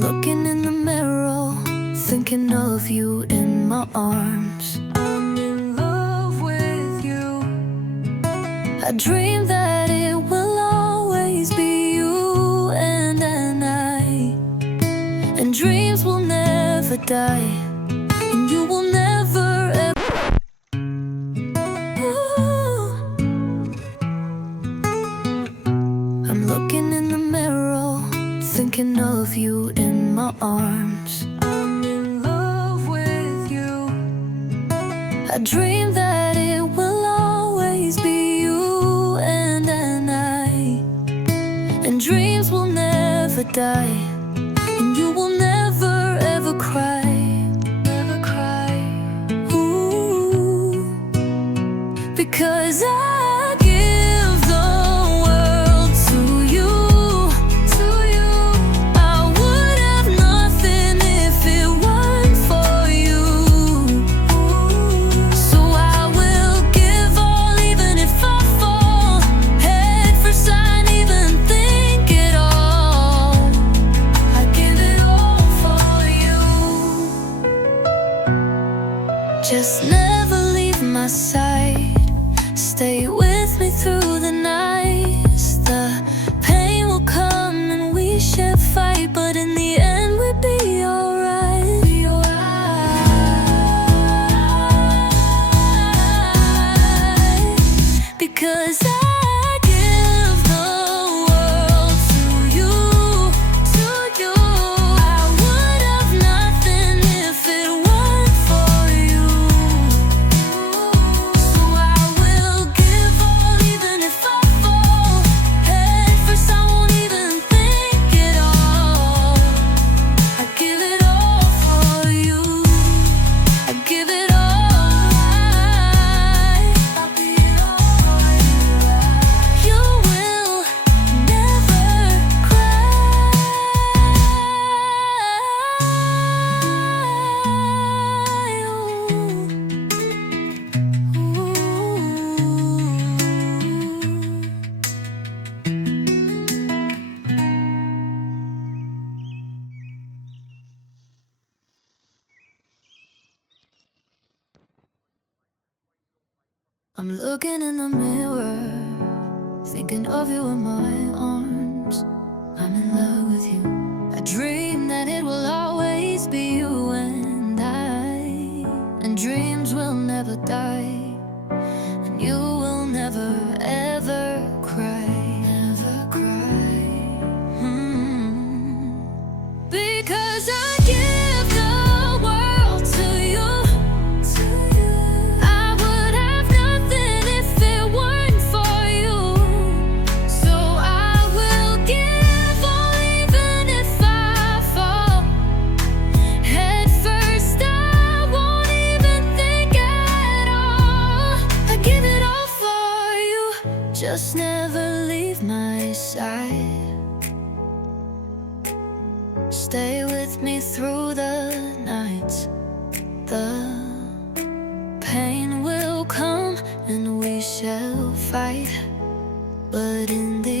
I'm looking in the mirror, thinking of you in my arms. I'm in love with you. I dream that it will always be you and I, and dreams will never die, and you will never ever. Ooh. I'm looking in the mirror, thinking of you in my arms. I'm in love with you. I dream that it will always be you and I, and dreams will never die, and you will never ever cry. Never cry. Ooh. Because I give the world to you. I would have nothing if it weren't for you. So I will give all, even if I fall head first. I ain't even think it all. I give it all for you. Just never leave my side. Stay with me through the nights. The pain will come and we shall fight, but in the end we'll be alright. Be alright. Because I give the world to you. I would have nothing if it weren't for you. So I will give all, even if I fall head first. I won't even think it all. I give it all for you. I give it all. I'll be alright. You will never I'm looking in the mirror, thinking of you in my arms. I'm in love with you. I dream that it will always be you and I, and dreams will never die, and you will never ever cry. Never cry. Because I give the world to you. I would have nothing if it weren't for you. So I will give all, even if I fall head first. I won't even think at all. I give it all for you. Just never leave my side. Stay with me through the nights. The pain will come and we shall fight, but in the